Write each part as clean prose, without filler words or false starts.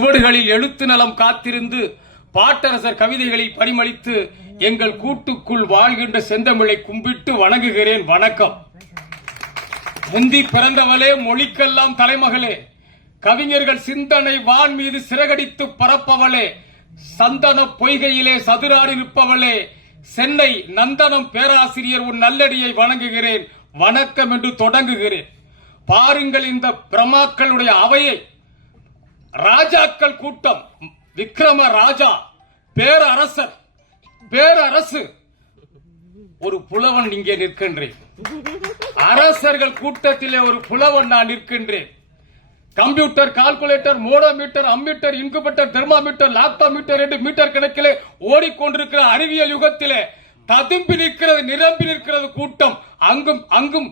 சுவடுகளில் எழுத்து நலம் காத்திருந்து பாட்டரசர் கவிதைகளில் பரிமளித்து எங்கள் கூட்டுக்குள் வாழ்கின்ற செந்தமிழை கும்பிட்டு வணங்குகிறேன். வணக்கம். முந்தி பிறந்தவளே, மொழிக்கெல்லாம் தலைமகளே, கவிஞர்கள் சிந்தனை வான் மீது சிறகடித்து பரப்பவளே, சந்தன பொய்கையிலே சதுராடி நிற்பவளே, சென்னை நந்தனம் பேராசிரியர் உன் நல்லடியை வணங்குகிறேன். வணக்கம் என்று தொடங்குகிறேன். பாருங்கள் இந்த பிரமாக்களுடைய அவையை. ராஜாக்கள் கூட்டம், விக்ரம ராஜா, பேரரசு, ஒரு புலவன் இங்கே நிற்கின்றேன். அரசர்கள் கூட்டத்திலே ஒரு புலவன் நான் நிற்கின்றேன். Computer, calculator, manometer, ammeter, incubator, thermometer, லாப்டாமீட்டர் என்று மீட்டர் கணக்கிலே ஓடிக்கொண்டிருக்கிற அறிவியல் யுகத்திலே ததும்பி நிற்கிறது, நிரம்பி நிற்கிறது கூட்டம். அங்கும் அங்கும்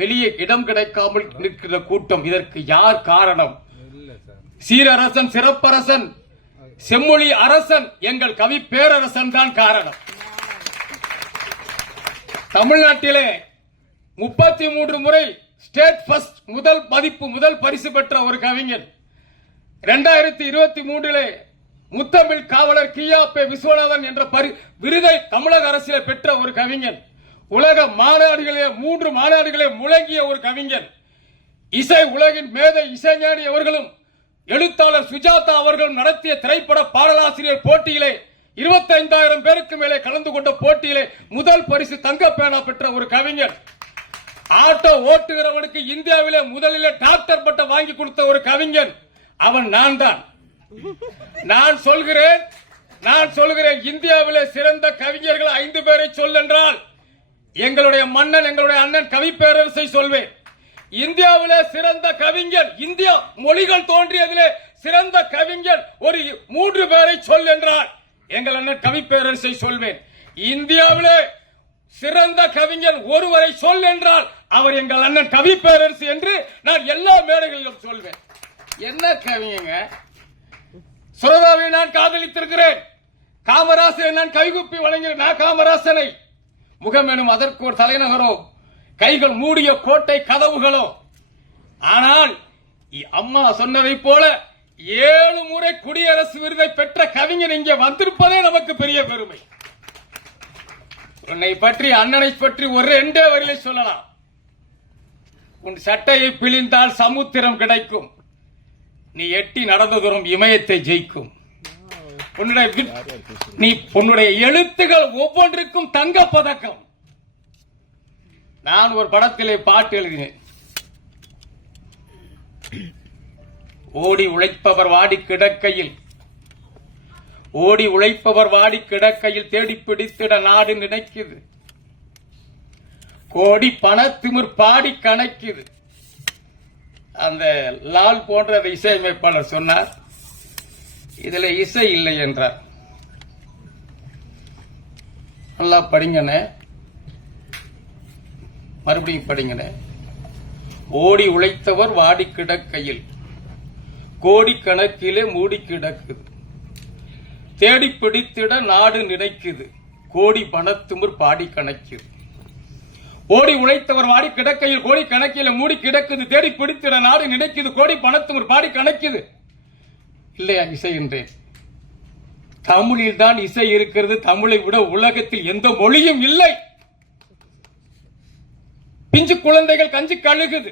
வெளியே இடம் கிடைக்காமல் நிற்கிற கூட்டம். இதற்கு யார் காரணம்? சீரரசன், சிறப்பரசன், செம்மொழி அரசன், எங்கள் கவி பேரரசன் தான் காரணம். தமிழ்நாட்டிலே 33 முறை ஸ்டேட் ஃபர்ஸ்ட் முதல் பரிசு பெற்ற ஒரு கவிஞன். 2023 முத்தமிழ் காவலர் கியாப்பே விஸ்வநாதன் என்ற விருதை தமிழக அரசிலே பெற்ற ஒரு கவிஞன். உலக மாநாடுகளே 3 மாநாடுகளே முழங்கிய ஒரு கவிஞன். இசை உலகின் மேதை இசைஞானி அவர்களும் எழுத்தாளர் சுஜாதா அவர்கள் நடத்திய திரைப்பட பாடலாசிரியர் போட்டியிலே 25,000 பேருக்கு மேலே கலந்து கொண்ட போட்டியிலே முதல் பரிசு தங்க பேனா பெற்ற ஒரு கவிஞன். ஆட்டோ ஓட்டுகிறவனுக்கு இந்தியாவிலே முதலிலே டாக்டர் பட்டம் வாங்கி கொடுத்த ஒரு கவிஞன். அவன் நான் தான். நான் சொல்கிறேன் இந்தியாவிலே சிறந்த கவிஞர்கள் 5 பேரை சொல்லென்றால் எங்களுடைய மன்னன், எங்களுடைய அண்ணன் கவி பேரரசை சொல்வேன். இந்தியாவிலே சிறந்த கவிஞர், இந்தியா மொழிகள் தோன்றியதிலே சிறந்த கவிஞர் ஒரு 3 பேரை சொல் என்றால் எங்கள் அண்ணன் கவி பேரரசை சொல்வேன். இந்தியாவிலே சிறந்த கவிஞர் ஒருவரை சொல் என்றால் அவர் எங்கள் அண்ணன் கவி பேரரசு என்று நான் எல்லா மேடைகளிலும் சொல்வேன். என்ன கவிஞங்க? சுரதாவை நான் காதலித்திருக்கிறேன். காமராசரை நான் கைகுப்பி வழங்கினேன். நான் காமராசனை முகம் எனும் அதற்கு ஒரு தலைநகரோ, கைகள் மூடிய கோட்டை கதவுகளோ. ஆனால் அம்மா சொன்னதை போல 7 முறை குடியரசு விருதை பெற்ற கவிஞர் இங்கே வந்திருப்பதே நமக்கு பெரிய பெருமை. உன்னை பற்றி, அண்ணனை பற்றி ஒரு 2 வரியை சொல்லலாம். உன் சட்டையை பிழிந்தால் சமுத்திரம் கிடைக்கும், நீ எட்டி நடந்த தூரம் இமயத்தை ஜெயிக்கும். உன்னுடைய எழுத்துகள் ஒவ்வொன்றுக்கும் தங்க பதக்கம். நான் ஒரு படத்திலே பாட்டு எழுதினேன். ஓடி உழைப்பவர் வாடி கிடக்கையில் தேடி பிடித்திட நாடு நினைக்குது, கோடி பணத்திமிர் பாடி கணக்குது. அந்த லால் போன்ற இசையமைப்பாளர் சொன்னார், இதுல இசை இல்லை என்றார். நல்லா படிங்கனே, மறுபடியும் படிங்கனே. ஓடி உழைத்தவர் வாடி கிடக்கையில் கோடி கணக்கிலே மூடி கிடக்குது, தேடி பிடித்திட நாடு நினைக்குது, கோடி பணத்திமிர் பாடி கணக்குது. ஓடி உழைத்தவர் வாடி கிடக்கையில் கோடி கணக்கில மூடி கிடக்குது, தேடி பிடித்திட நாடு நினைக்குது, கோடி பணத்திமிர் பாடி கணக்குது. இல்லையா இசை என்றேன். தமிழில் தான் இசை இருக்கிறது. தமிழை விட உலகத்தில் எந்த மொழியும் இல்லை. பிஞ்சு குழந்தைகள் கஞ்சி கழுகுது.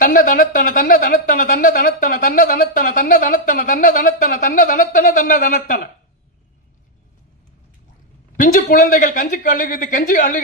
தன்ன தனத்தன தன்ன தனத்தன தன்ன தனத்தன தன்ன தனத்தன தன்ன தனத்தன தன்ன தனத்தன தன்ன தனத்தன தன்ன தனத்தன. பிஞ்சு குழந்தைகள் கஞ்சி கழுகுது, கஞ்சி அழுகு.